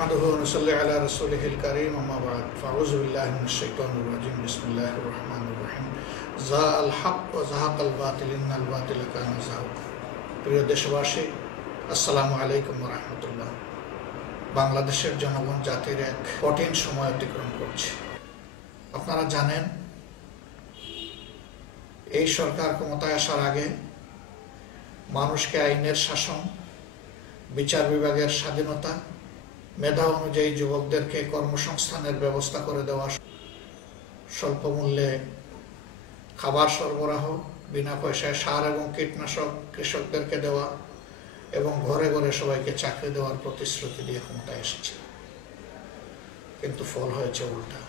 نحمده ونصلي على رسوله الكريم أما بعد فأعوذ بالله من الشيطان الرجيم بسم الله الرحمن الرحيم جاء الحق وزهق الباطل إن الباطل كان زهوقا প্রিয় দেশবাসী আসসালামু আলাইকুম ওয়া রাহমাতুল্লাহ। বাংলাদেশের জনগণ জাতির এক কঠিন সময় অতিক্রম করছে। আপনারা জানেন এই সরকার ক্ষমতায় আসার আগে মানুষকে আইনের শাসন, বিচার বিভাগের স্বাধীনতা, মেধা অনুযায়ী যুবকদেরকে কর্মসংস্থানের ব্যবস্থা করে দেওয়া, স্বল্প মূল্যে খাবার সরবরাহ, বিনা পয়সায় সার এবং কীটনাশক কৃষকদেরকে দেওয়া এবং ঘরে ঘরে সবাইকে চাকরি দেওয়ার প্রতিশ্রুতি দিয়ে ক্ষমতায় এসেছে। কিন্তু ফল হয়েছে উল্টা।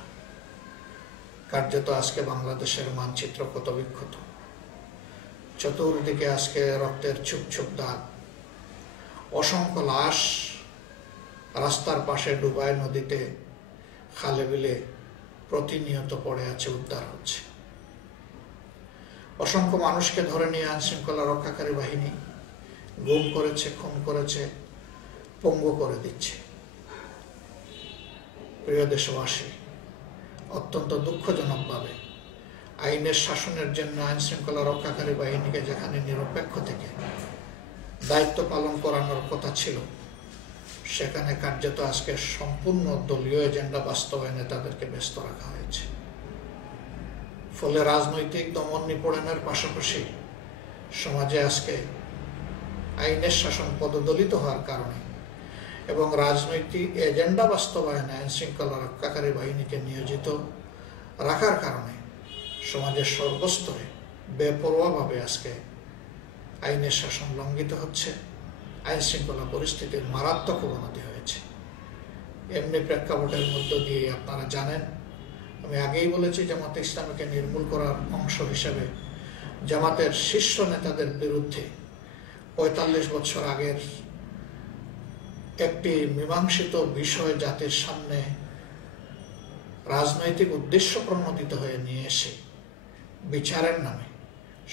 কার্যত আজকে বাংলাদেশের মানচিত্র কত বিক্ষত। চতুর্দিকে আজকে রক্তের ছুপ ছুপ দাগ, অসংখ্য লাশ রাস্তার পাশে, ডুবায় নদীতে, খালে বিলে প্রতিনিয়ত পড়ে আছে, উদ্ধার হচ্ছে। অসংখ্য মানুষকে ধরে নিয়ে আইনশৃঙ্খলা রক্ষাকারী বাহিনী গুম করেছে, খুন করেছে, পঙ্গু করে দিচ্ছে। প্রিয় দেশবাসী, অত্যন্ত দুঃখজনকভাবে আইনের শাসনের জন্য আইনশৃঙ্খলা রক্ষাকারী বাহিনীকে যেখানে নিরপেক্ষ থেকে দায়িত্ব পালন করানোর কথা ছিল, সেখানে কার্যত আজকে সম্পূর্ণ দলীয় এজেন্ডা বাস্তবায়নে তাদেরকে ব্যস্ত রাখা হয়েছে। ফলে রাজনৈতিক দমন নিপীড়নের পাশাপাশি সমাজে আজকে আইনের শাসন পদদলিত হওয়ার কারণে এবং রাজনৈতিক এজেন্ডা বাস্তবায়নে আইন শৃঙ্খলা রক্ষাকারী বাহিনীকে নিয়োজিত রাখার কারণে সমাজের সর্বস্তরে বেপরোয়াভাবে আজকে আইনের শাসন লঙ্ঘিত হচ্ছে, আইন শৃঙ্খলা পরিস্থিতির মারাত্মক অবনতি হয়েছে। এমনি প্রেক্ষাপটের মধ্য দিয়ে আপনারা জানেন, আমি আগেই বলেছি, জামাতে ইসলামীকে নির্মূল করার অংশ হিসেবে জামাতের শীর্ষ নেতাদের বিরুদ্ধে ৪৫ বছর আগের একটি মীমাংসিত বিষয় জাতির সামনে রাজনৈতিক উদ্দেশ্য প্রণোদিত হয়ে নিয়ে এসে বিচারের নামে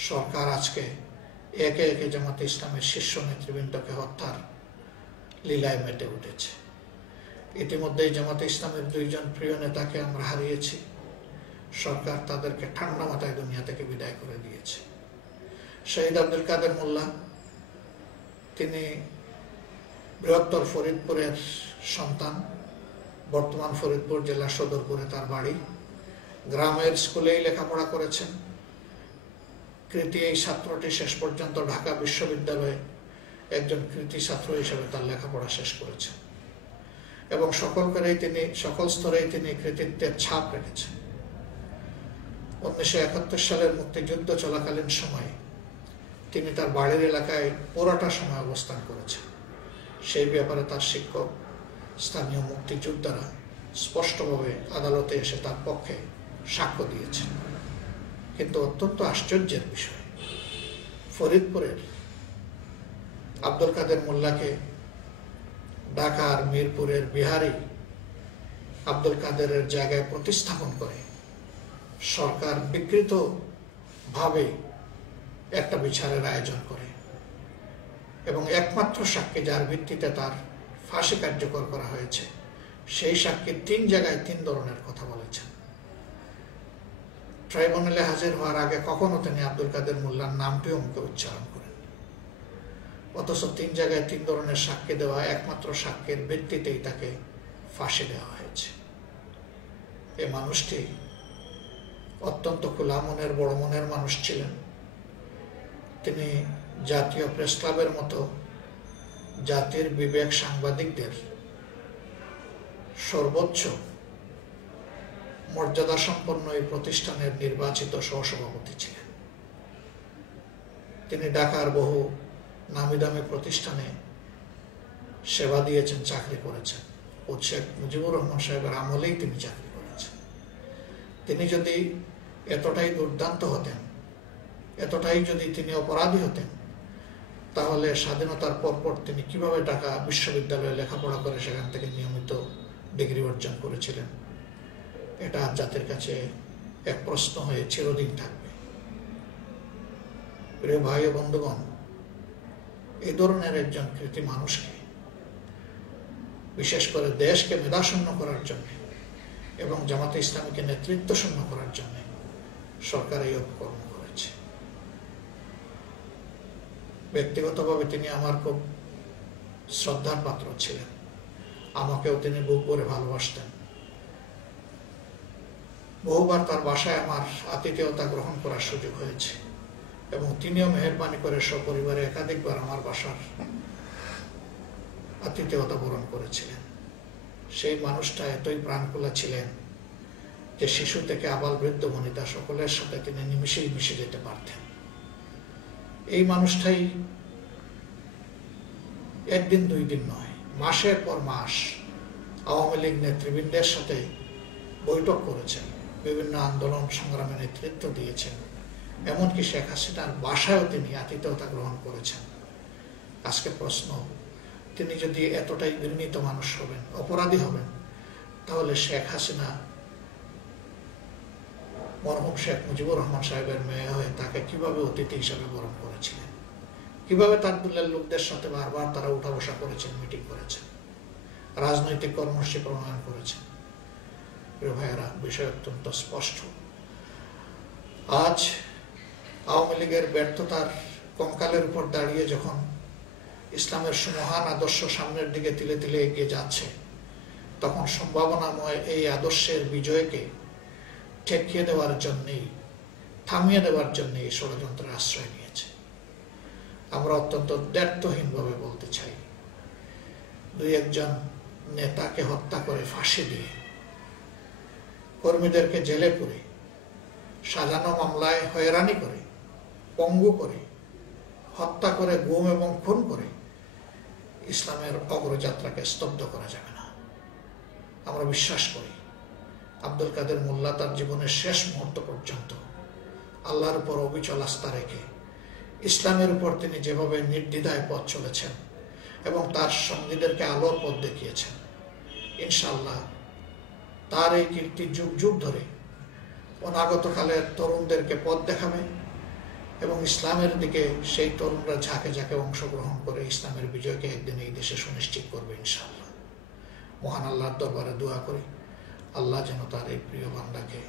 সরকার আজকে একে একে জামাতে ইসলামের শীর্ষ নেতৃবৃন্দকে হত্যার লীলায় মেতে উঠেছে। ইতিমধ্যেই জামাতে ইসলামের ২ জন প্রিয় নেতাকে আমরা হারিয়েছি। সরকার তাদেরকে ঠান্ডা মাথায় দুনিয়া থেকে বিদায় করে দিয়েছে। শহীদ আব্দুল কাদের মোল্লা, তিনি বৃহত্তর ফরিদপুরের সন্তান। বর্তমান ফরিদপুর জেলা সদরপুরে তার বাড়ি। গ্রামের স্কুলেই লেখাপড়া করেছেন। কৃতি এই ছাত্রটি শেষ পর্যন্ত ঢাকা বিশ্ববিদ্যালয়ে একজন কৃতি ছাত্র হিসেবে তার লেখাপড়া শেষ করেছেন এবং সকল স্তরেই তিনি কৃতিত্বের ছাপ রেখেছেন। ১৯৭১ সালের মুক্তিযুদ্ধ চলাকালীন সময়ে তিনি তার বাড়ির এলাকায় পুরোটা সময় অবস্থান করেছেন। সেই ব্যাপারে তার শিক্ষক, স্থানীয় মুক্তিযোদ্ধারা স্পষ্টভাবে আদালতে এসে তার পক্ষে সাক্ষ্য দিয়েছেন। কিন্তু অত্যন্ত আশ্চর্যের বিষয়, ফরিদপুরের আব্দুল কাদের মোল্লাকে ঢাকার মিরপুরের বিহারি আব্দুল কাদেরের জায়গায় প্রতিস্থাপন করে সরকার বিকৃতভাবে একটা বিচারের আয়োজন করে এবং একমাত্র সাক্ষী যার ভিত্তিতে তার ফাঁসি কার্যকর করা হয়েছে, সেই সাক্ষী ৩ জায়গায় ৩ ধরনের কথা বলেছেন। ট্রাইব্যুনালে হাজির হওয়ার আগে কখনো তিনি আব্দুল কাদের মোল্লার নামটিও মুখে উচ্চারণ করেন, অথচ ৩ জায়গায় ৩ ধরনের সাক্ষী দেওয়া একমাত্র সাক্ষীর ভিত্তিতেই তাকে ফাঁসি দেওয়া হয়েছে। এ মানুষটি অত্যন্ত খোলা মনের, বড় মনের মানুষ ছিলেন। তিনি জাতীয় প্রেস ক্লাবের মতো জাতির বিবেক সাংবাদিকদের সর্বোচ্চ মর্যাদা সম্পন্ন এই প্রতিষ্ঠানের নির্বাচিত সহসভাপতি ছিলেন। তিনি ঢাকার বহু নামি দামি প্রতিষ্ঠানে সেবা দিয়েছেন, চাকরি করেছেন। শেখ মুজিবুর রহমান সাহেবের আমলেই তিনি চাকরি করেছেন। তিনি যদি এতটাই দুর্দান্ত হতেন, এতটাই যদি তিনি অপরাধী হতেন, তাহলে স্বাধীনতার পরপর তিনি কিভাবে ঢাকা বিশ্ববিদ্যালয়ে লেখাপড়া করে সেখান থেকে নিয়মিত ডিগ্রি অর্জন করেছিলেন, এটা জাতির কাছে এক প্রশ্ন হয়ে চিরদিন থাকবে। প্রিয় ভাই ও বন্ধুগণ, এই ধরনের একজন কৃতি মানুষকে বিশেষ করে দেশকে মেধাশূন্য করার জন্য এবং জামাতে ইসলামীকে নেতৃত্ব শূন্য করার জন্য সরকার এই অপকর্ম করেছে। ব্যক্তিগতভাবে তিনি আমার খুব শ্রদ্ধার পাত্র ছিলেন, আমাকেও তিনি বুক ভরে ভালোবাসতেন। বহুবার তার বাসায় আমার আতিথেয়তা গ্রহণ করার সুযোগ হয়েছে এবং তিনিও মেহেরবানি করে সপরিবারে একাধিকবার আমার বাসার আতিথেয়তা বরণ করেছিলেন। সেই মানুষটা এতই প্রাণখোলা ছিলেন যে শিশু থেকে আবাল বৃদ্ধ বনিতা সকলের সাথে তিনি নিমিশেই মিশে যেতে পারতেন। এই মানুষটাই একদিন দুই দিন নয়, মাসের পর মাস আওয়ামী লীগ নেতৃবৃন্দের সাথে বৈঠক করেছেন, বিভিন্ন আন্দোলন সংগ্রামে নেতৃত্ব দিয়েছেন, এমনকি শেখ হাসিনার বাসায়ও তিনি আতিথেয়তা গ্রহণ করেছেন। আজকে প্রশ্ন, তিনি যদি এতটাই ঘৃণিত মানুষ হবেন, অপরাধী হবেন, তাহলে শেখ হাসিনা মরহুম শেখ মুজিবুর রহমান সাহেবের মেয়ে হয়ে তাকে কিভাবে অতিথি হিসাবে বরণ করেছিলেন, কিভাবে তার দলের লোকদের সাথে বারবার তারা উঠা বসা করেছেন, মিটিং করেছেন, রাজনৈতিক কর্মসূচি প্রণয়ন করেছেন। প্রিয় ভাইয়েরা, বিষয় অত্যন্ত স্পষ্ট। আজ আওয়ামী লীগের ব্যর্থতার কঙ্কালের উপর দাঁড়িয়ে যখন ইসলামের সুমহান আদর্শ সামনের দিকে তিলে তিলে এগিয়ে যাচ্ছে, তখন সম্ভাবনাময় এই আদর্শের বিজয়কে ঠেকিয়ে দেওয়ার জন্যেই, থামিয়ে দেওয়ার জন্যই ষড়যন্ত্রের আশ্রয় নিয়েছে। আমরা অত্যন্ত দ্ব্যর্থহীনভাবে বলতে চাই, দুই একজন নেতাকে হত্যা করে ফাঁসি দিয়ে, কর্মীদেরকে জেলে পুরে, সাজানো মামলায় হয়রানি করে, পঙ্গু করে, হত্যা করে, গুম এবং খুন করে ইসলামের অগ্রযাত্রাকে স্তব্ধ করা যাবে না। আমরা বিশ্বাস করি আব্দুল কাদের মোল্লা তার জীবনের শেষ মুহূর্ত পর্যন্ত আল্লাহর উপর অবিচল আস্থা রেখে ইসলামের উপর তিনি যেভাবে নির্দ্বিধায় পথ চলেছেন এবং তার সঙ্গীদেরকে আলোর পথ দেখিয়েছেন, ইনশাআল্লাহ তার এই কীর্তি যুগ যুগ ধরে অনাগতকালের তরুণদেরকে পথ দেখাবে এবং ইসলামের দিকে সেই তরুণরা ঝাঁকে ঝাঁকে অংশগ্রহণ করে ইসলামের বিজয়কে একদিন এই দেশে সুনিশ্চিত করবে ইনশাআল্লাহ। মহান আল্লাহর দরবারে দোয়া করি, আল্লাহ যেন তার এই প্রিয় বান্দাকে